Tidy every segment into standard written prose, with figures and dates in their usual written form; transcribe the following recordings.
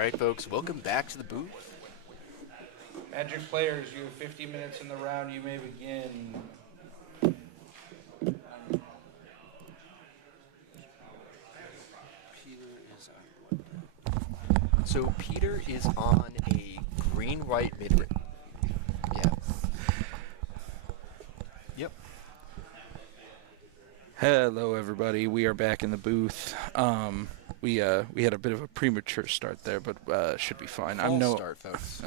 right, folks, welcome back to the booth. Magic players, you have 50 minutes in the round. You may begin. Peter is on. So Peter is on a green-white mid. Yeah. Yep. Hello, everybody. We are back in the booth. We had a bit of a premature start there, but should be fine. False start, folks.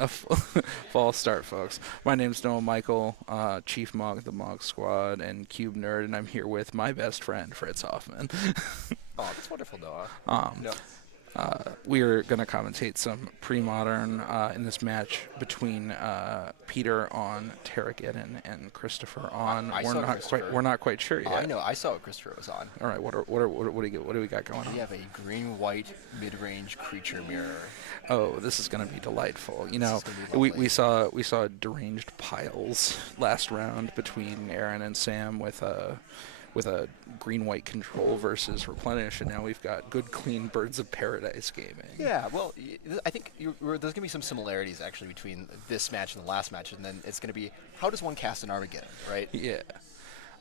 False start, folks. My name's Noah Michael, Chief Mogg of the Mogg Squad and Cube Nerd, and I'm here with my best friend Fritz Hoffman. Oh, that's wonderful, Noah. Um, No. we are going to commentate some pre-modern in this match between Peter on Terrageddon and Christopher on. I saw Christopher. We're not quite sure yet. I know. I saw what Christopher was on. All right. What do we got going on? We have a green-white mid-range creature mirror. Oh, this is going to be delightful. You This know, is gonna be we saw deranged piles last round between Aaron and Sam with a green-white control versus replenish, and now we've got good, clean Birds of Paradise gaming. Yeah, well, I think there's going to be some similarities actually between this match and the last match, and then it's going to be how does one cast an Armageddon, right? Yeah.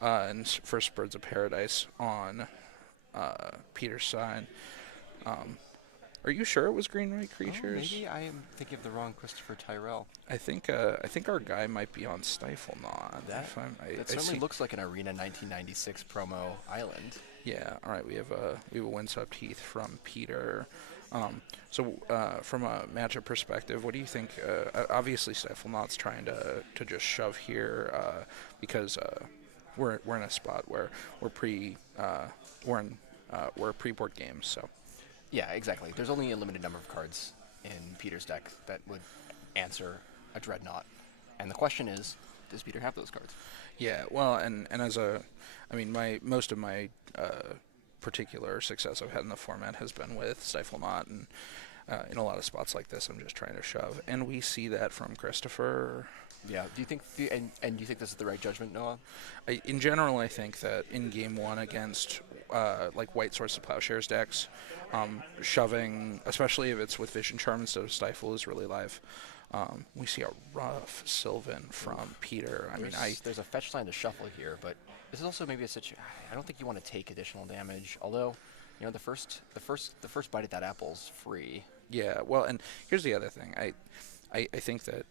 And first Birds of Paradise on Peter's side. Are you sure it was green-white creatures? Maybe I am thinking of the wrong Christopher Tyrell. I think our guy might be on Stifle Knot. That certainly looks like an Arena 1996 promo island. Yeah. All right. We have a Windswept Heath from Peter. So from a matchup perspective, what do you think? Obviously, Stifle Knot's trying to just shove here because we're in a spot where we're a pre-board game. So. Yeah, exactly. There's only a limited number of cards in Peter's deck that would answer a Dreadnought. And the question is, does Peter have those cards? Yeah, well, and most of my particular success I've had in the format has been with Stifle Knot, and in a lot of spots like this, I'm just trying to shove, and we see that from Christopher. Yeah. Do you think do you think this is the right judgment, Noah? In general, I think that in game one against like White Swords to Plowshares decks, shoving, especially if it's with Vision Charm instead of Stifle, is really live. We see a rough Sylvan from Peter. There's a fetch line to shuffle here, but this is also maybe a situation. I don't think you want to take additional damage. Although, you know, the first bite at that apple's free. Yeah. Well, and here's the other thing. I think that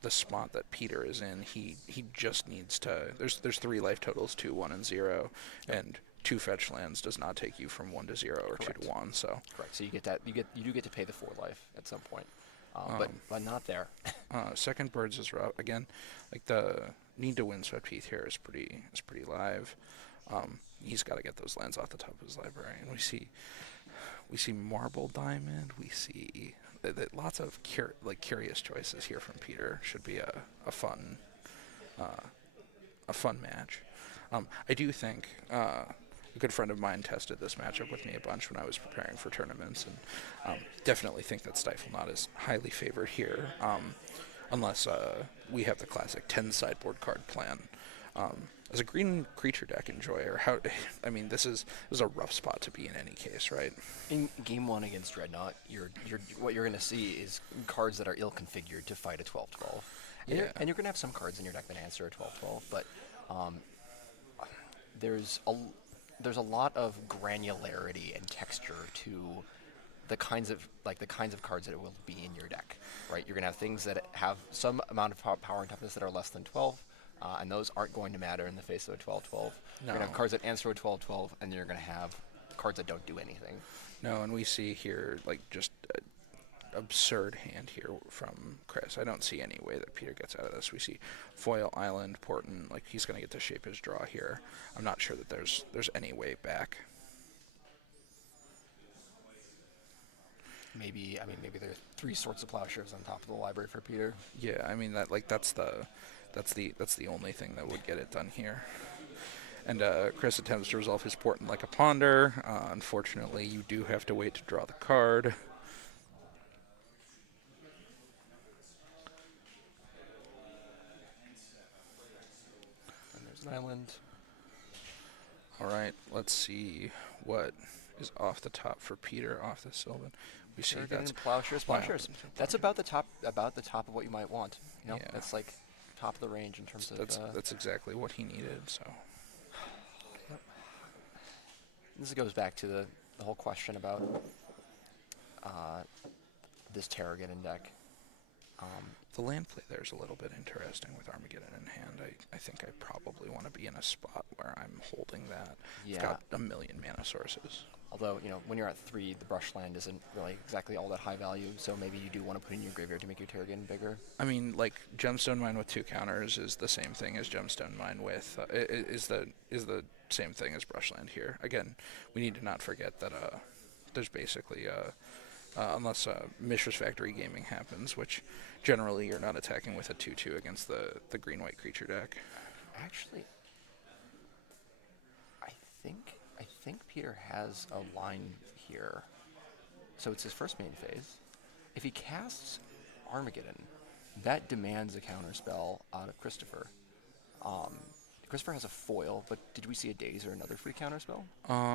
the spot that Peter is in, he just needs to. There's 3 life totals, 2, 1, and 0, and 2 fetch lands does not take you from 1 to 0 or Correct. 2 to 1. So. Correct. So you do get to pay the 4 life at some point. But not there. Second Birds is rough again. Like the need to win Swept Heath here is pretty live. He's got to get those lands off the top of his library, and we see Marble Diamond. We see lots of curious choices here from Peter. Should be a fun match. I do think. A good friend of mine tested this matchup with me a bunch when I was preparing for tournaments, and definitely think that Stifle Knot is highly favored here, unless we have the classic 10 sideboard card plan. As a green creature deck enjoyer, this is a rough spot to be in any case, right? In game 1 against Dreadnought, what you're going to see is cards that are ill configured to fight a 12/12. Yeah. And you're going to have some cards in your deck that answer a 12/12, but there's a lot of granularity and texture to the kinds of cards that it will be in your deck, right? You're gonna have things that have some amount of power and toughness that are less than 12, and those aren't going to matter in the face of a 12/12. No. You're gonna have cards that answer a 12/12, and you're gonna have cards that don't do anything. No, and we see here just absurd hand here from Chris. I don't see any way that Peter gets out of this. We see Foil Island, Portent, he's going to get to shape his draw here. I'm not sure that there's any way back. Maybe there are 3 sorts of plowshares on top of the library for Peter. Yeah, that's the only thing that would get it done here. And Chris attempts to resolve his Portent like a Ponder. Unfortunately, you do have to wait to draw the card. Island. All right, let's see what is off the top for Peter off the Sylvan. We see Arrogant that's and Plowshares, wild. Plowshares. That's about the top of what you might want. You know, Yeah. that's like top of the range in terms of. That's exactly what he needed. So This goes back to the whole question about uh, this Terragon deck. the land play there is a little bit interesting with Armageddon in hand. I think I probably want to be in a spot where I'm holding that. Yeah. I've got a million mana sources. Although, you know, when you're at 3, the brush land isn't really exactly all that high value, so maybe you do want to put in your graveyard to make your Terragon bigger. I mean, like Gemstone Mine with 2 counters is the same thing as Gemstone Mine with is the same thing as Brushland here. Again, we need to not forget that there's basically unless Mishra's Factory Gaming happens, which generally you're not attacking with a 2/2 against the green-white creature deck. Actually, I think Peter has a line here. So it's his first main phase. If he casts Armageddon, that demands a counter spell out of Christopher. Christopher has a foil, but did we see a Daze or another free counter spell?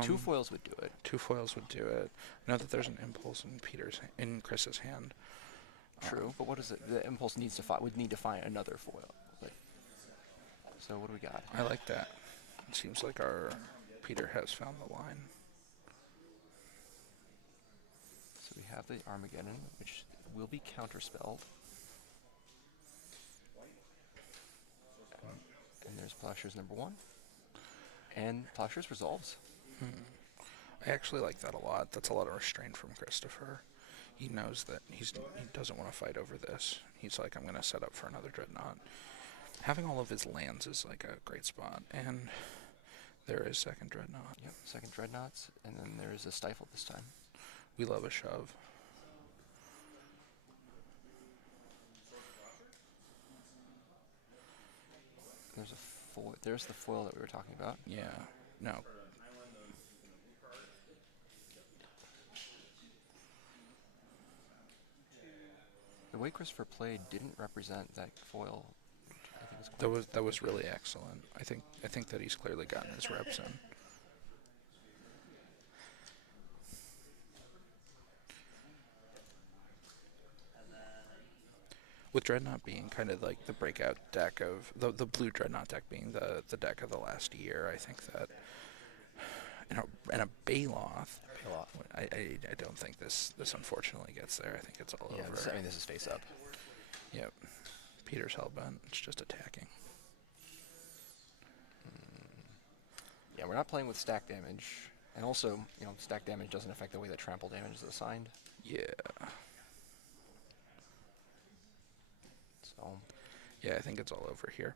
2 foils would do it. 2 foils would do it. I know that there's an impulse in Chris's hand. True, but what is it? The impulse would need to find another foil. But, so what do we got? I like that. It seems like our Peter has found the line. So we have the Armageddon, which will be counterspelled. And there's Plowshares number 1. And Plowshares resolves. I actually like that a lot. That's a lot of restraint from Christopher. He knows that he doesn't want to fight over this. He's like, I'm going to set up for another Dreadnought. Having all of his lands is like a great spot. And there is second Dreadnought. Yep, second Dreadnoughts, and then there is a Stifle this time. We love a shove. There's the foil that we were talking about. Yeah. No. The way Christopher played didn't represent that foil. I think That was really excellent. I think that he's clearly gotten his reps in. With Dreadnought being kind of like the breakout deck of the blue Dreadnought deck being the deck of the last year, I think that and a Baloth. I don't think this unfortunately gets there. I think it's all over. This is face up. Yep. Peter's hellbent. It's just attacking. Yeah, we're not playing with stack damage, and also, you know, stack damage doesn't affect the way that trample damage is assigned. Yeah. So. Yeah, I think it's all over here.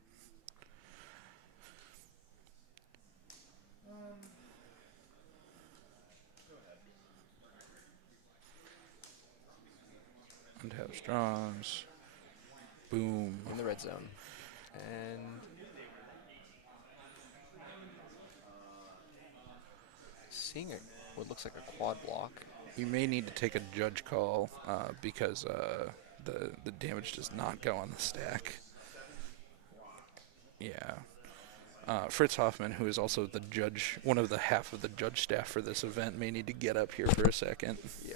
Untap Strongs. Boom. In the red zone. And seeing what looks like a quad block. We may need to take a judge call because the damage does not go on the stack. Yeah. Fritz Hoffman, who is also the judge, one of the half of the judge staff for this event, may need to get up here for a second. Yeah.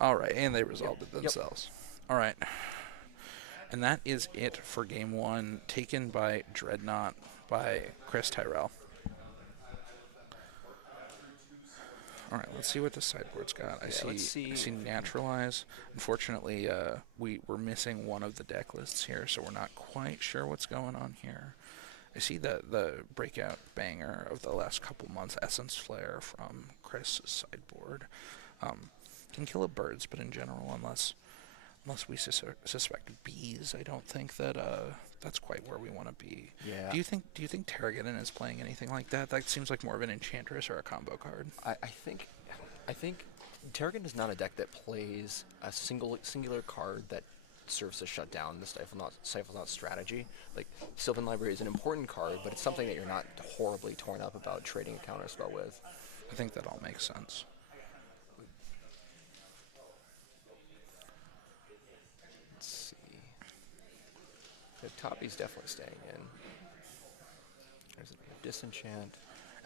All right, and they resolved it themselves. All right. And that is it for Game 1, taken by Dreadnought by Chris Tyrell. All right, let's see what the sideboard's got. I see Naturalize. Unfortunately, we're missing one of the deck lists here, so we're not quite sure what's going on here. I see the breakout banger of the last couple months, Essence Flare from Chris' sideboard. Can kill a birds, but in general, unless we suspect bees, I don't think that that's quite where we want to be. Yeah. Do you think Terragon is playing anything like that? That seems like more of an Enchantress or a combo card. I think Terragon is not a deck that plays a singular card that serves to shut down the Stifle Knot strategy. Like, Sylvan Library is an important card, but it's something that you're not horribly torn up about trading a counterspell with. I think that all makes sense. Let's see. The Toppy's definitely staying in. There's a Disenchant.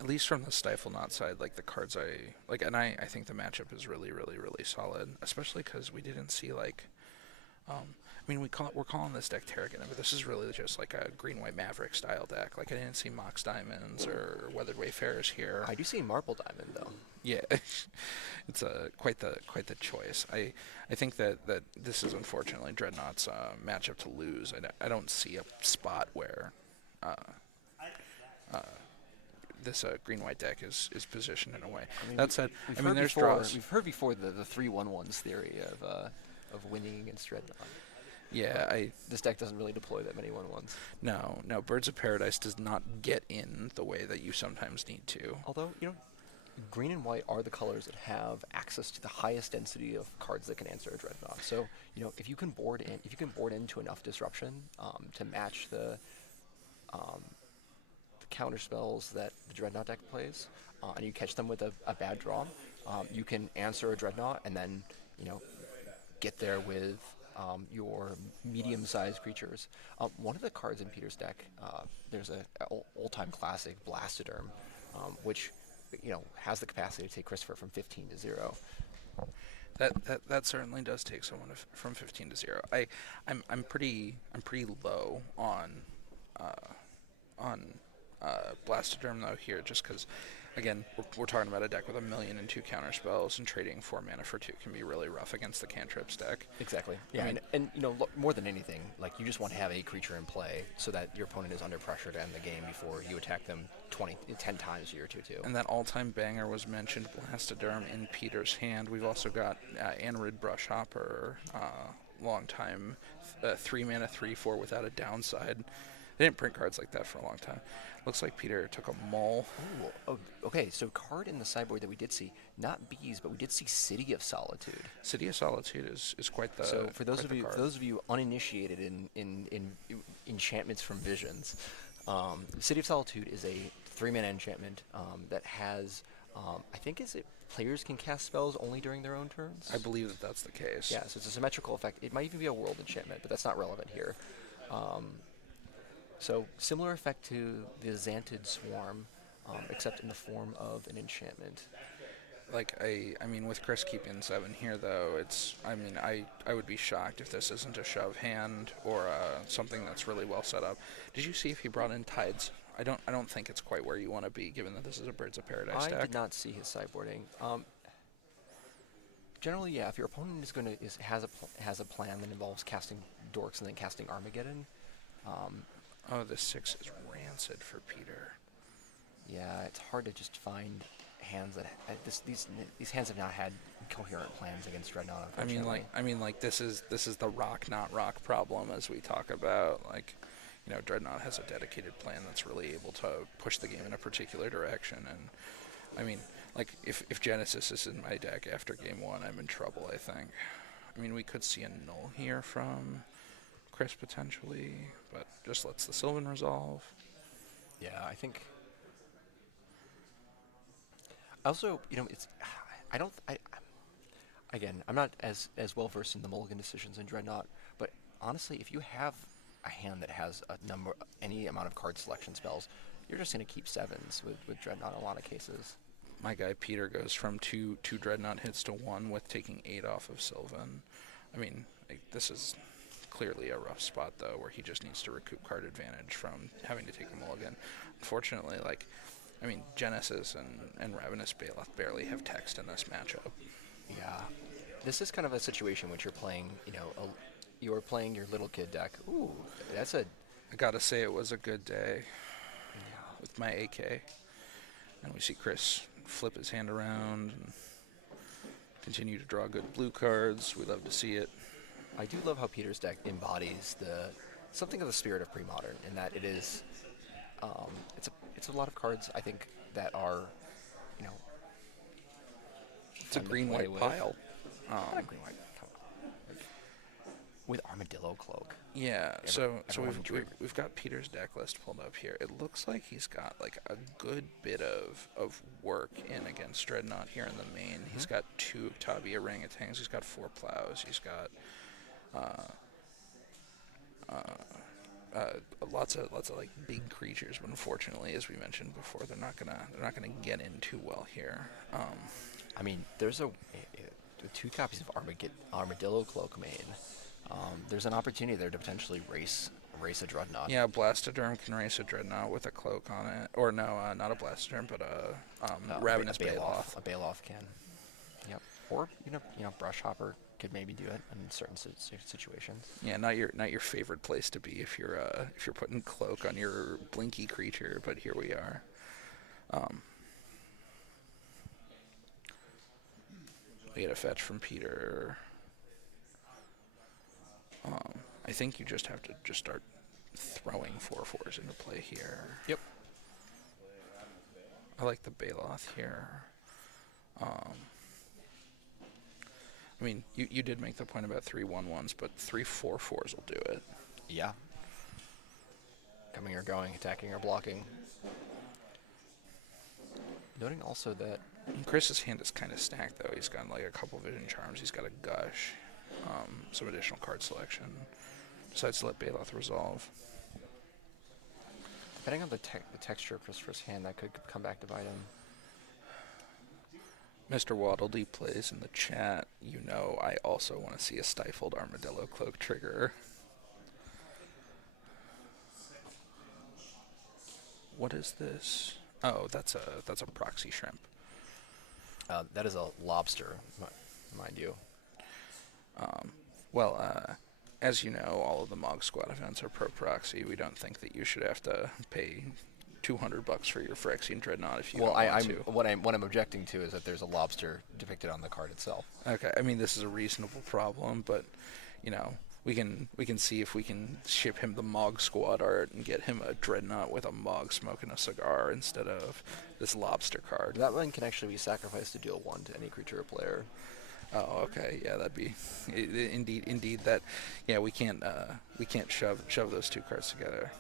at least from the Stifle Knot side, like the cards I like, and I think the matchup is really, really, really solid, especially because we didn't see like, I mean, we're calling this deck Terragon, but this is really just like a green-white Maverick style deck. Like I didn't see Mox Diamonds or Weathered Wayfarers here. I do see Marble Diamond though. Yeah, it's quite the choice. I think that this is unfortunately Dreadnought's matchup to lose. I don't see a spot where this green-white deck is positioned in a way. I mean, That said, there's before, draws. We've heard before the 3/1/1s theory of winning against Dreadnought. Yeah, This deck doesn't really deploy that many 1/1s. no, Birds of Paradise does not get in the way that you sometimes need to. Although, green and white are the colors that have access to the highest density of cards that can answer a Dreadnought. So, if you can board into enough disruption to match the counter spells that the Dreadnought deck plays, and you catch them with a bad draw, you can answer a Dreadnought and then, get there with your medium-sized creatures. One of the cards in Peter's deck, there's a old-time classic, Blastoderm, which has the capacity to take Christopher from 15 to 0. That certainly does take someone from 15 to 0. I'm pretty low on Blastoderm though here, just because again we're talking about a deck with 1,000,002 counter spells, and trading 4 mana for 2 can be really rough against the cantrips deck. Exactly. Yeah, and more than anything, like you just want to have a creature in play so that your opponent is under pressure to end the game before you attack them 10 times a year too. And that all-time banger was mentioned, Blastoderm in Peter's hand. We've also got Anrid Brushhopper, long time, 3 mana 3/4 without a downside. They didn't print cards like that for a long time. Looks like Peter took a mull. Ooh, oh, okay, so card in the sideboard that we did see, not Bees, but we did see City of Solitude. City of Solitude is quite the So for those quite of you uninitiated in enchantments from Visions, City of Solitude is a 3-mana enchantment that has, I think players can cast spells only during their own turns? I believe that that's the case. Yeah, so it's a symmetrical effect. It might even be a world enchantment, but that's not relevant here. So similar effect to the Xantid Swarm, except in the form of an enchantment. Like I mean, with Chris keeping 7 here though, I would be shocked if this isn't a shove hand or something that's really well set up. Did you see if he brought in Tides? I don't think it's quite where you want to be, given that this is a Birds of Paradise deck. I did not see his sideboarding. Generally, yeah. If your opponent has a plan that involves casting Dorks and then casting Armageddon. Oh, this 6 is rancid for Peter. Yeah, it's hard to just find hands that these hands have not had coherent plans against Dreadnought. I mean, this is the rock not rock problem, as we talk about. Like, Dreadnought has a dedicated plan that's really able to push the game in a particular direction. And I mean, like if Genesis is in my deck after game 1, I'm in trouble. I think. I mean, we could see a null here from Chris potentially, but just lets the Sylvan resolve. Yeah, I think. Also, again, I'm not as well versed in the mulligan decisions in Dreadnought, but honestly, if you have a hand that has any amount of card selection spells, you're just going to keep 7s with Dreadnought in a lot of cases. My guy Peter goes from two Dreadnought hits to 1 with taking 8 off of Sylvan. I mean, this is clearly a rough spot though, where he just needs to recoup card advantage from having to take a mulligan. Unfortunately, Genesis and Ravenous Baloth barely have text in this matchup. Yeah, this is kind of a situation which you're playing, you're playing your little kid deck. Ooh, I gotta say it was a good day with my AK. And we see Chris flip his hand around and continue to draw good blue cards. We love to see it. I do love how Peter's deck embodies something of the spirit of pre-modern, in that it is, it's a lot of cards I think that are, it's a green-white pile. Not a green-white, with Armadillo Cloak. Yeah, so we've got Peter's deck list pulled up here. It looks like he's got like a good bit of work in against Dreadnought here in the main. Mm-hmm. He's got 2 Octavia Orangutans. He's got 4 Plows. He's got lots of like big creatures, but unfortunately, as we mentioned before, they're not gonna get in too well here. I mean, there's two copies of Armadillo Cloak main. There's an opportunity there to potentially race a Dreadnought. Yeah, Blastoderm can race a Dreadnought with a cloak on it, or no, not a Blastoderm, but Ravenous Baloth. A Baloth can. Yep. Or Brush Hopper could maybe do it in certain situations. Yeah, not your favorite place to be if you're putting cloak on your blinky creature, but here we are. We get a fetch from Peter. I think you just have to start throwing 4/4s into play here. Yep. I like the Baloth here. I mean, you did make the point about 3/1/1s, but 3/4/4s will do it. Yeah. Coming or going, attacking or blocking. Noting also that And Chris's hand is kind of stacked, though. He's got like a couple Vision Charms. He's got a Gush, some additional card selection. Decides to let Baloth resolve. depending on the texture of Christopher's hand, that could come back to bite him. Mr. Waddledee plays in the chat. You know, I also want to see a stifled Armadillo Cloak trigger. What is this? Oh, that's a proxy shrimp. That is a lobster, mind you. As you know, all of the Mogg Squad events are pro proxy. We don't think that you should have to pay $200 for your Phyrexian Dreadnought if you don't want to. What I'm objecting to is that there's a lobster depicted on the card itself. Okay, I mean this is a reasonable problem, but we can see if we can ship him the Mogg Squad art and get him a Dreadnought with a Mogg smoking a cigar instead of this lobster card. That one can actually be sacrificed to deal 1 to any creature or player. Oh, okay, yeah, that'd be indeed that. Yeah, we can't shove those two cards together.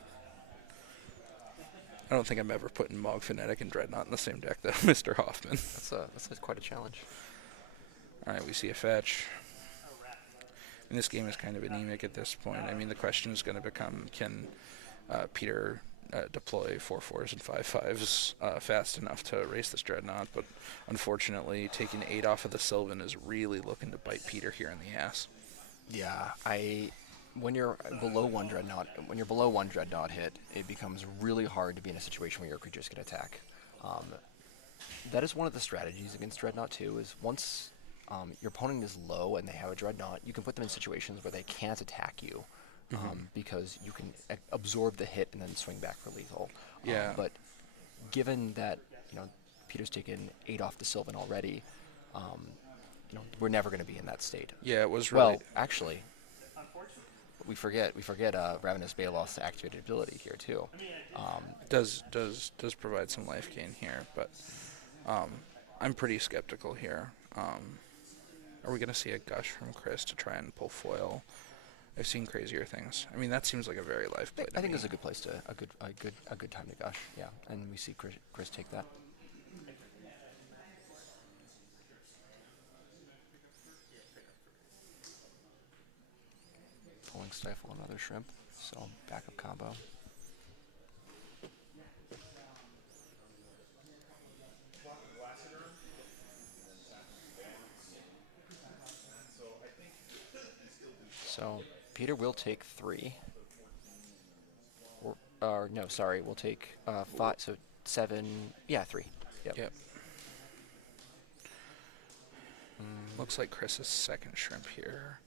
I don't think I'm ever putting Mogg Fanatic and Dreadnought in the same deck, though, Mr. Hoffman. That's quite a challenge. All right, we see a fetch. And this game is kind of anemic at this point. I mean, the question is going to become, can Peter deploy 4/4s and 5/5s fast enough to race this Dreadnought? But unfortunately, taking 8 off of the Sylvan is really looking to bite Peter here in the ass. Yeah, when you're below one Dreadnought hit, it becomes really hard to be in a situation where your creatures can attack. That is one of the strategies against Dreadnought too. Is once your opponent is low and they have a Dreadnought, you can put them in situations where they can't attack you, because you can absorb the hit and then swing back for lethal. Yeah. But given that Peter's taken 8 off the Sylvan already, we're never going to be in that state. Yeah, it was really. Well, actually, we forget Ravenous Baloth's activated ability here too. Does provide some life gain here, but I'm pretty skeptical here. Are we gonna see a Gush from Chris to try and pull foil? I've seen crazier things. I mean, that seems like a very life play. I think it's a good place a good time to Gush. Yeah, and we see Chris take that. Pulling Stifle, another Shrimp, so backup combo. So Peter will take 3. Or no, sorry, we'll take 5. So 7. Yeah, 3. Yep. Looks like Chris's second shrimp here.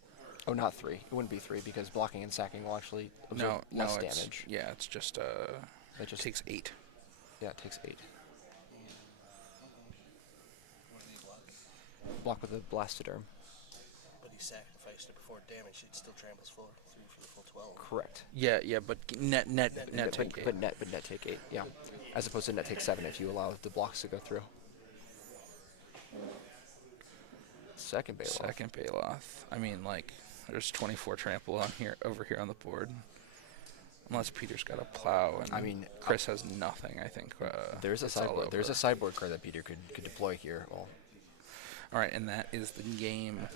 Oh, not 3. It wouldn't be 3 because blocking and sacking will actually absorb less damage. It's just it just takes 8. Yeah, it takes 8. Block with a Blastoderm. But he sacrificed it before damage. It still tramples through for the full 12. Correct. Yeah, but net take 8. But net take 8. Yeah, as opposed to net take 7 if you allow the blocks to go through. Second Baloth. I mean, like, there's 24 trample over here on the board. Unless Peter's got a plow, and Chris has nothing. I think there's a sideboard card that Peter could deploy here. Well, all right, and that is the game.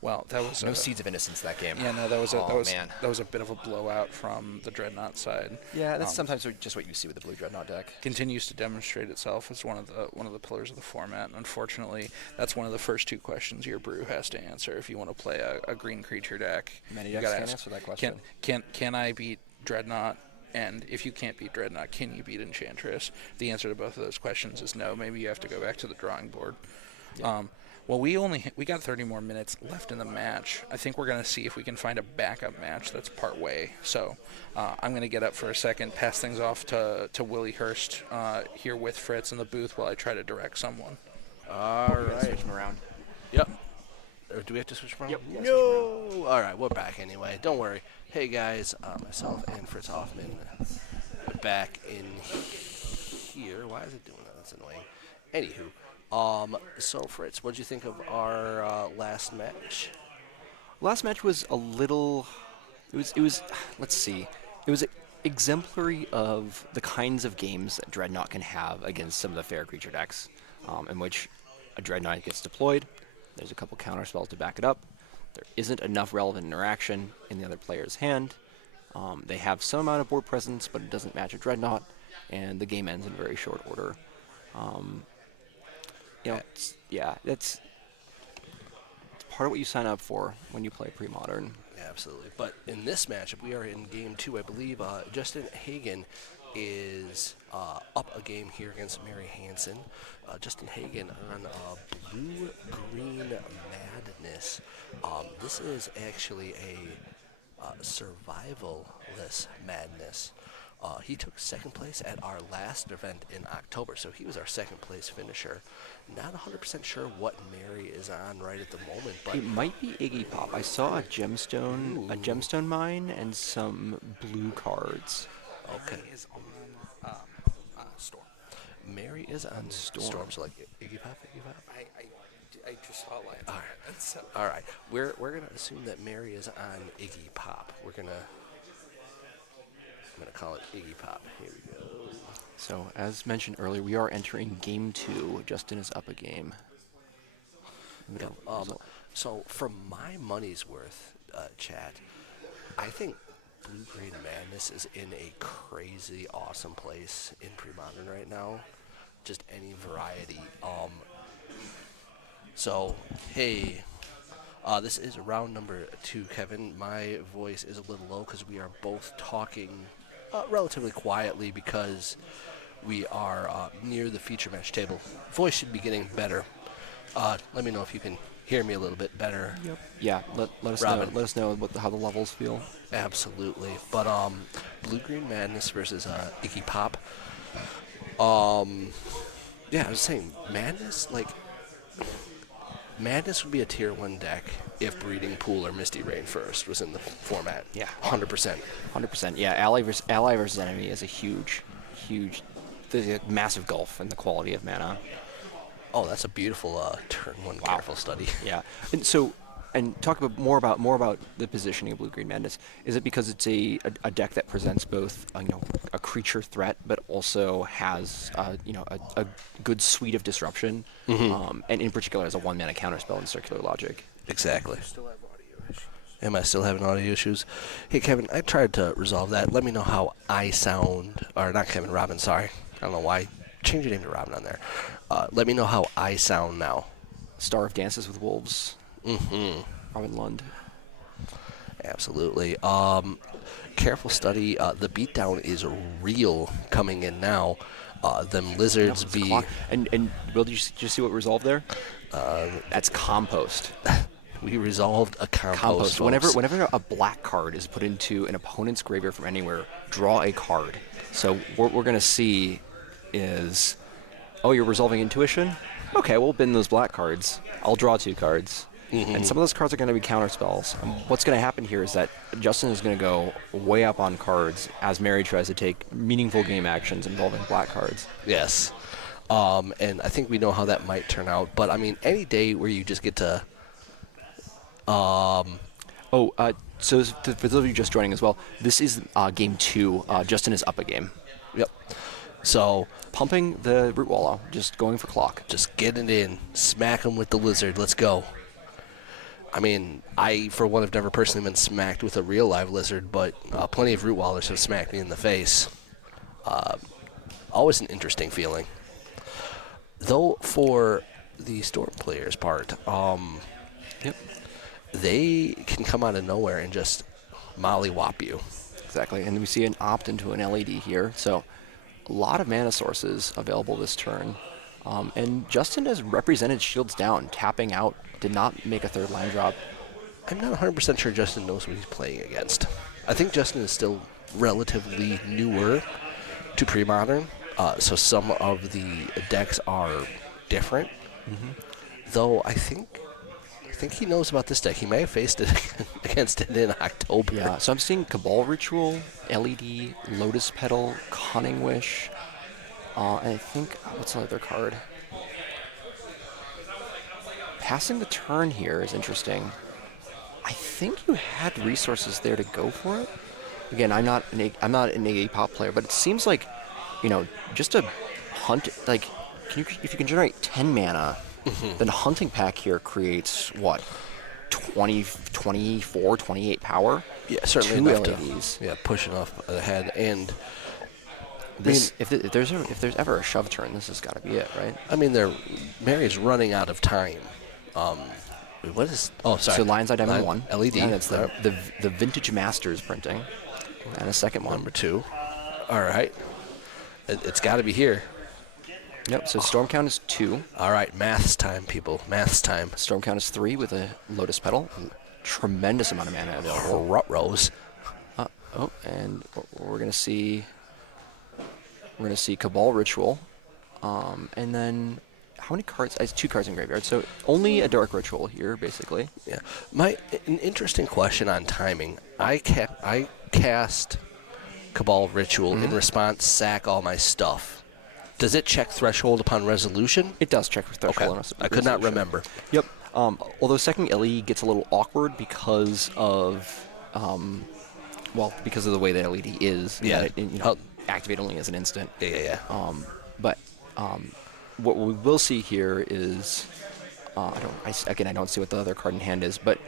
Well, that was No seeds of innocence that game. Yeah, no, that was Oh, man. that was a bit of a blowout from the Dreadnought side. Yeah, that's Um, sometimes just what you see with the Blue Dreadnought deck. Continues to demonstrate itself as one of the pillars of the format. And unfortunately, that's one of the first 2 questions your brew has to answer if you want to play a green creature deck. Many You decks gotta can't ask, answer that question. Can I beat Dreadnought? And if you can't beat Dreadnought, can you beat Enchantress? The answer to both of those questions is no. Maybe you have to go back to the drawing board. Yeah. Well, we got 30 more minutes left in the match. I think we're gonna see if we can find a backup match that's part way. So I'm gonna get up for a second, pass things off to Willie Hurst here with Fritz in the booth while I try to direct someone. All right. Switch them around. Yep. Or do we have to switch around? Yep. No. All right, we're back anyway. Don't worry. Hey guys, myself and Fritz Hoffman back in here. Why is it doing that? That's annoying. Anywho, so Fritz, what did you think of our last match? Last match was a little. It was. Let's see. It was exemplary of the kinds of games that Dreadnought can have against some of the fair creature decks, in which a Dreadnought gets deployed. There's a couple counter spells to back it up. There isn't enough relevant interaction in the other player's hand. They have some amount of board presence, but it doesn't match a Dreadnought, and the game ends in very short order. That's part of what you sign up for when you play pre-modern. Absolutely. But in this matchup, we are in game 2. I believe Justin Hagen is up a game here against Mary Hansen. Justin Hagen on Blue-Green Madness. This is actually a survival-less madness. He took second place at our last event in October, so he was our second place finisher. Not 100% sure what Mary is on right at the moment, but It might be Iggy Pop. I saw a gemstone mine, and some blue cards. okay. Is on Storm. Mary is on Storm, so like Iggy Pop. I just saw lines. All right. All right. We're gonna assume that Mary is on Iggy Pop. I'm gonna call it Iggy Pop. Here we go. So, as mentioned earlier, we are entering game 2. Justin is up a game. Yep. So for my money's worth, chat, I think Blue Green Madness is in a crazy awesome place in pre-modern right now. Just any variety. So hey, this is round number 2, Kevin. My voice is a little low because we are both talking relatively quietly because we are near the feature match table. Voice should be getting better. Let me know if you can hear me a little bit better. Yep. Yeah. Let us know. Robin. Let us know how the levels feel. Absolutely. But Blue Green Madness versus Iggy Pop. Yeah, I was saying Madness would be a tier 1 deck if Breeding Pool or Misty Rain First was in the format. Yeah. 100%. 100%. Yeah. Ally versus enemy is a huge. There's a massive gulf in the quality of mana. Oh, that's a beautiful turn 1 careful study. Yeah. And talk about more about the positioning of Blue Green Madness. Is it because it's a deck that presents both a creature threat, but also has a good suite of disruption, and in particular has a 1 mana counterspell in Circular Logic. Exactly. Still have audio issues. Am I still having audio issues? Hey, Kevin, I tried to resolve that. Let me know how I sound. Or not Kevin, Robin, sorry. I don't know why. Change your name to Robin on there. Let me know how I sound now. Star of Dances with Wolves. Mm-hmm. Robin Lund. Absolutely. Careful study. The beatdown is real coming in now. Them lizards be... Clock. And Will, did you just see what resolved there? That's compost. We resolved a compost. folks. Whenever a black card is put into an opponent's graveyard from anywhere, draw a card. So what we're going to see is, oh, you're resolving intuition? Okay, we'll bin those black cards. I'll draw 2 cards. And some of those cards are going to be counterspells. What's going to happen here is that Justin is going to go way up on cards as Mary tries to take meaningful game actions involving black cards. Yes. And I think we know how that might turn out. But, I mean, any day where you just get to... So for those of you just joining as well, this is game 2. Justin is up a game. Yep. So... Pumping the Root Wallow, just going for clock. Just get it in. Smack him with the lizard. Let's go. I mean, I, for one, have never personally been smacked with a real live lizard, but plenty of root wallers have smacked me in the face. Always an interesting feeling. Though, for the Storm players' part, Yep. they can come out of nowhere and just mollywop you. Exactly. And we see an opt into an LED here. So a lot of mana sources available this turn. And Justin has represented shields down, tapping out, did not make a third line drop. I'm not 100% sure Justin knows what he's playing against. I think Justin is still relatively newer to pre-modern, so some of the decks are different. Though I think he knows about this deck. He may have faced it against it in October. Yeah, so I'm seeing Cabal Ritual, LED, Lotus Petal, Cunning Wish, and I think, what's the other card? Passing the turn here is interesting. I think you had resources there to go for it. Again, I'm not an AE pop player, but it seems like, just a hunt, like, if you can generate 10 mana, then Hunting Pack here creates, what, 20, 24, 28 power? Yeah, certainly Two enough LEDs. to push enough ahead. And If there's ever a shove turn, this has got to be it, right? I mean, Mary's running out of time. What is? Oh, sorry. So Lion's Eye Diamond 1. LED. And it's the Vintage Masters printing. And a second one. Number 2. All right. It's got to be here. Yep, so Storm Count is 2. All right, maths time, people. Maths time. Storm Count is 3 with a Lotus Petal. Tremendous amount of mana available. Rut Rose. And we're gonna see Cabal Ritual. And then how many cards? It's 2 cards in graveyard, so only a Dark Ritual here, basically. Yeah. An interesting question on timing. I cast Cabal Ritual in response, sack all my stuff. Does it check threshold upon resolution? It does check for threshold. Okay. on a I could not resolution. remember. Yep. Although second LE gets a little awkward because of, because of the way the LED is. Yeah. That it, activate only as an instant. Yeah. But what we will see here is, I don't see what the other card in hand is, but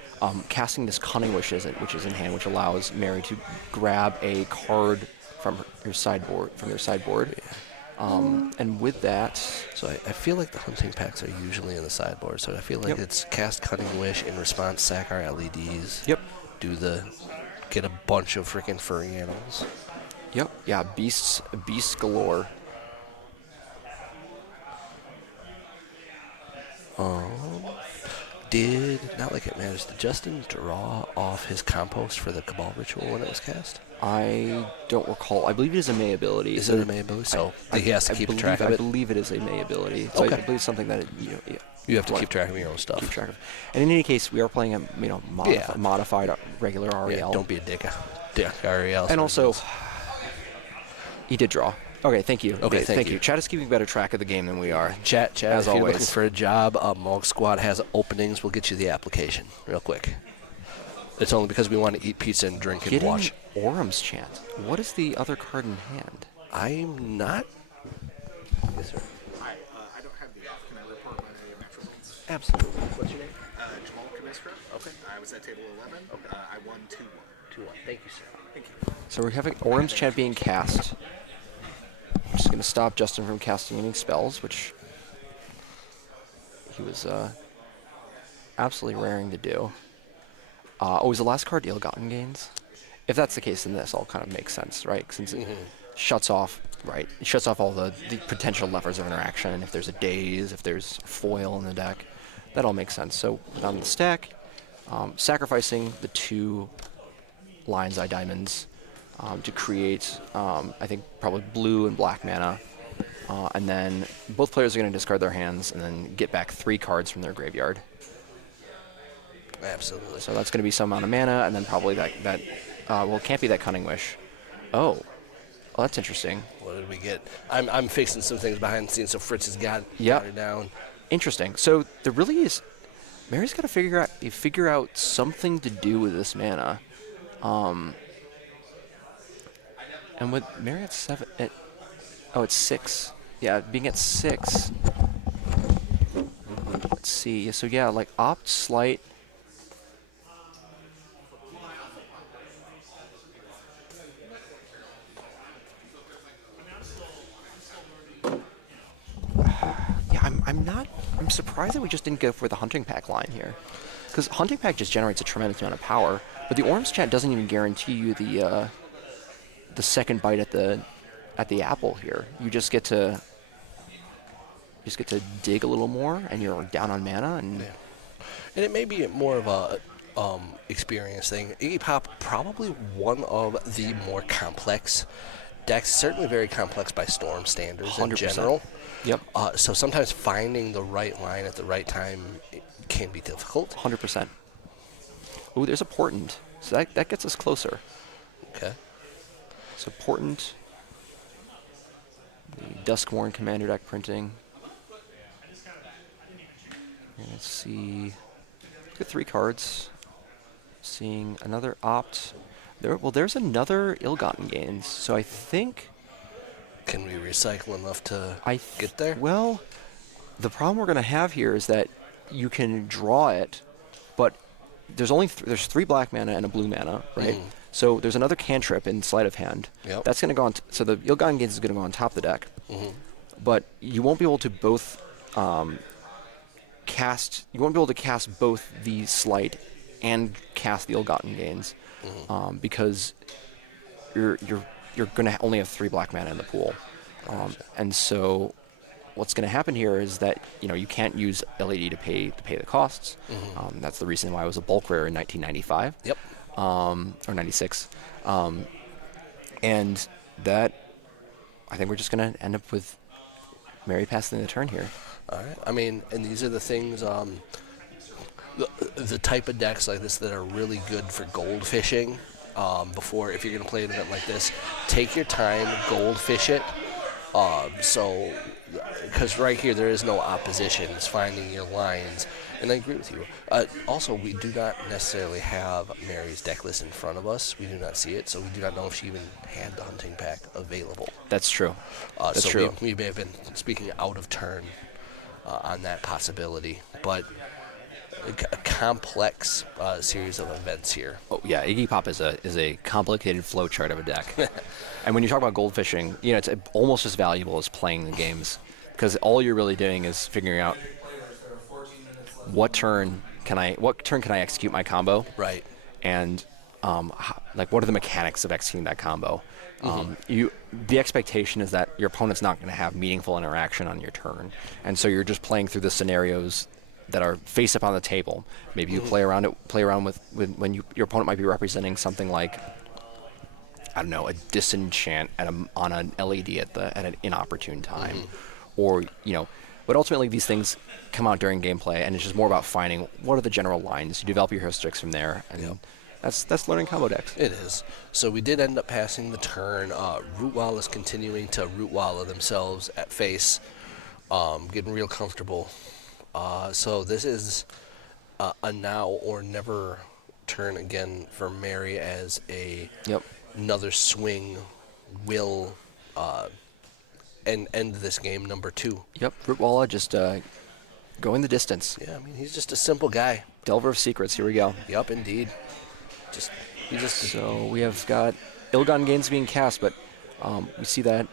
casting this Cunning Wish which is in hand, which allows Mary to grab a card from their sideboard. And with that, So I feel like the hunting packs are usually in the sideboard. So I feel like it's cast Cunning Wish in response, sack our LEDs. Yep. Get a bunch of freaking furry animals. Yep. Yeah. Beasts galore. Not like it matters. Did Justin draw off his compost for the Cabal Ritual when it was cast? I don't recall. I believe it is a May ability. Is it a May ability? So he has to keep track of I it? believe it is a May ability. So Okay. I believe it's something that You have to keep track of your own stuff. keep track of. And in any case, we are playing a modified regular REL. Yeah, don't be a dick. Dick REL. And also, he did draw. Okay, thank you. Okay, thank you. you. Chat is keeping better track of the game than we are. Chat, as if you're looking always. for a job, Mogg Squad has openings. We'll get you the application real quick. It's only because we want to eat pizza and drink and Getting watch. Orum's Chant. What is the other card in hand? I'm not. Yes, sir. Hi, I don't have the Can I report my match results? Absolutely. What's your name? Jamal Kamistra. Okay. I was at table 11. Okay. I won 2-1. 2-1. Thank you, sir. Thank you. So we're having Orum's Chant being cast. I'm just going to stop Justin from casting any spells, which he was absolutely raring to do. Was the last card Ill-Gotten Gains? If that's the case, then this all kind of makes sense, right? Since it shuts off, right? It shuts off all the potential levers of interaction. If there's a daze, if there's a foil in the deck, that all makes sense. So on the stack, sacrificing the 2 Lion's Eye Diamonds to create, I think, probably blue and black mana. And then both players are going to discard their hands and then get back 3 cards from their graveyard. Absolutely. So that's going to be some amount of mana, and then probably that it can't be that Cunning Wish. Oh, that's interesting. What did we get? I'm fixing some things behind the scenes, so Fritz has got it down. Interesting. So there really is. Mary's got to figure out something to do with this mana. And with Mary at 7, it's 6. Yeah, being at 6. Let's see. So yeah, like opt, slight, I'm surprised that we just didn't go for the hunting pack line here, because hunting pack just generates a tremendous amount of power, but the Orms chat doesn't even guarantee you the second bite at the apple here. You just get to dig a little more, and you're down on mana, and Yeah. And it may be more of a experience thing. Iggy Pop, probably one of the more complex decks, certainly very complex by Storm standards in 100%. general. Yep, So sometimes finding the right line at the right time can be difficult. 100%. Ooh, there's a portent, so that gets us closer. Okay. So portent, the Duskworn Commander deck printing. And let's see. Look at 3 cards. Seeing another opt. There's another Ill-Gotten Gains. So I think Can we recycle enough to I get there? Well, the problem we're going to have here is that you can draw it, but there's only there's 3 black mana and a blue mana, right? Mhm. So there's another cantrip in sleight of hand. Yep. That's going to go on. So the Ill-Gotten Gains is going to go on top of the deck, Mhm. but you won't be able to both cast. You won't be able to cast both the sleight and cast the Ill-Gotten Gains, because you're going to only have 3 black mana in the pool, and so what's going to happen here is that you can't use LED to pay the costs. That's the reason why it was a bulk rare in 1995. Yep. Or 96, and that I think we're just going to end up with Mary passing the turn here. All right. I mean, and these are the things, the type of decks like this that are really good for gold fishing. Before, if you're going to play an event like this, take your time, goldfish it. So, because right here there is no opposition. It's finding your lines. And I agree with you. Also, we do not necessarily have Mary's deck list in front of us. We do not see it, so we do not know if she even had the hunting pack available. That's true. That's so true. We may have been speaking out of turn on that possibility. But a complex series of events here. Oh yeah, Iggy Pop is a complicated flowchart of a deck. And when you talk about gold fishing, it's almost as valuable as playing the games, because all you're really doing is figuring out what turn can I execute my combo, Right. and what are the mechanics of executing that combo. The expectation is that your opponent's not going to have meaningful interaction on your turn, and so you're just playing through the scenarios that are face up on the table. Maybe you play around with when your opponent might be representing something like, I don't know, a disenchant on an LED at an inopportune time, or but ultimately these things come out during gameplay, and it's just more about finding what are the general lines. You develop your heuristics from there, and that's learning combo decks. It is. So we did end up passing the turn. Rootwall is continuing to Rootwalla themselves at face, getting real comfortable. So this is a now or never turn again for Mary, as another swing will end this game number 2. Yep, Rootwalla just going the distance. Yeah, I mean, he's just a simple guy. Delver of Secrets, here we go. Yep, indeed. So we have got Ill-Gotten Gains being cast, but we see a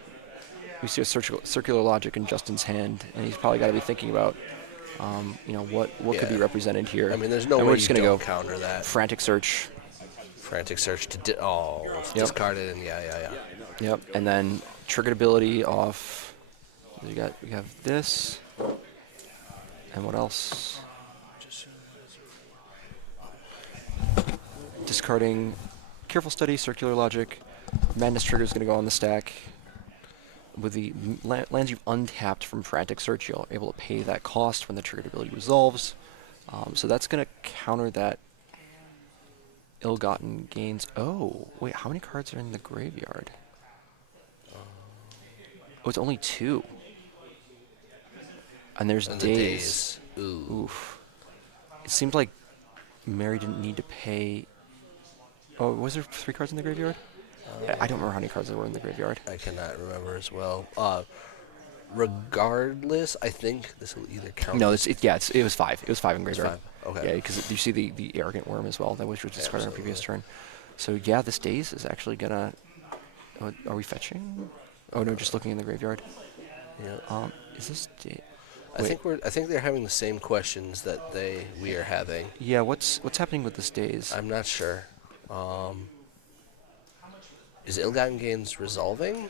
circular logic in Justin's hand, and he's probably got to be thinking about what could be represented here. I mean, there's no and way we're just you gonna don't go counter that. Frantic Search. Frantic search to discard it, and yeah. Yep, and then triggered ability off. We have this, and what else? Discarding Careful Study, Circular Logic. Madness Trigger is going to go on the stack. With the lands you've untapped from Frantic Search, you're able to pay that cost when the triggered ability resolves. So that's going to counter that Ill-Gotten Gains. Oh, wait, how many cards are in the graveyard? Oh, it's only 2. And there's And days. the days. Ooh. Oof. It seems like Mary didn't need to pay. Oh, was there 3 cards in the graveyard? I don't remember how many cards there were in the graveyard. I cannot remember as well. Regardless, I think this will either count. No, it was 5. It was 5 in graveyard. 5. Okay. Yeah, because you see the arrogant worm as well. That was discarded on the previous turn. So yeah, this days is actually gonna. Are we fetching? Oh no, just looking in the graveyard. Yeah. Is this? I think they're having the same questions that we are having. Yeah, what's happening with this days? I'm not sure. Is ill-gotten gains resolving?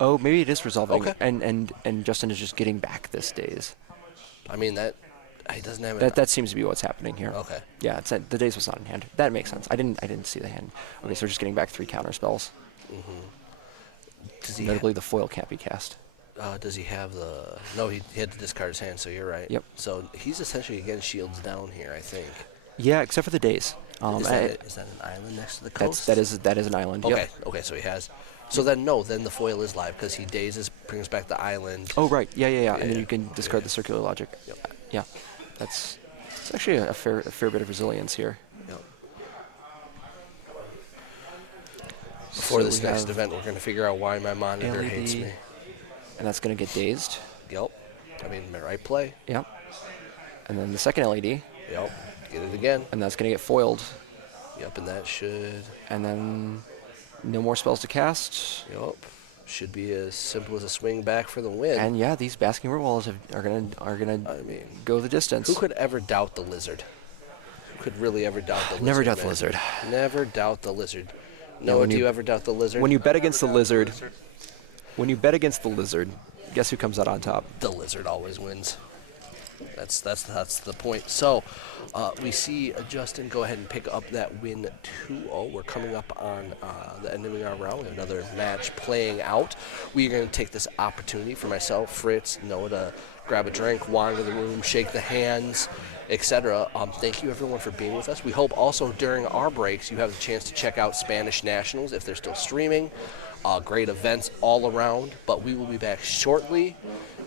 Oh, maybe it is resolving, Okay. and Justin is just getting back this days. I mean that he doesn't have That seems to be what's happening here. Okay. Yeah, the days was not in hand. That makes sense. I didn't see the hand. Okay, so we're just getting back 3 counter spells. Does he Notably, the foil can't be cast. does he have the? No, he had to discard his hand. So you're right. Yep. So he's essentially again shields down here. I think. Yeah, except for the days. Is that an island next to the coast? that is an island. Okay. Yep. Okay. So he has. So then the foil is live because he dazes, brings back the island. Oh right, yeah. And then Yeah. you can discard the circular logic. Yep. Yeah, it's actually a fair bit of resilience here. Yep. Before So this we next have event, we're going to figure out why my monitor hates LED. me. And that's going to get dazed. Yep. I mean, my right play. Yep. And then the second LED, Yep. Get it again. and that's going to get foiled. Yep. And that should. And then no more spells to cast. Yep. Should be as simple as a swing back for the win. And yeah, these basking walls are gonna I mean, go the distance. who could ever doubt the lizard? Who could really ever doubt the lizard? Never doubt the man? lizard. Never doubt the lizard. Yeah, Noah, when do you- you ever doubt the lizard? When you bet against the lizard, guess who comes out on top? The lizard always wins. That's the point. So we see Justin go ahead and pick up that win 2-0. We're coming up on the ending of our round. Another match playing out. We're going to take this opportunity for myself, Fritz, Noah to grab a drink, wander the room, shake the hands, etc. Thank you everyone for being with us. We hope also during our breaks you have the chance to check out Spanish Nationals if they're still streaming. Great events all around. But we will be back shortly.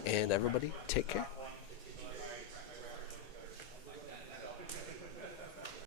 And everybody, take care.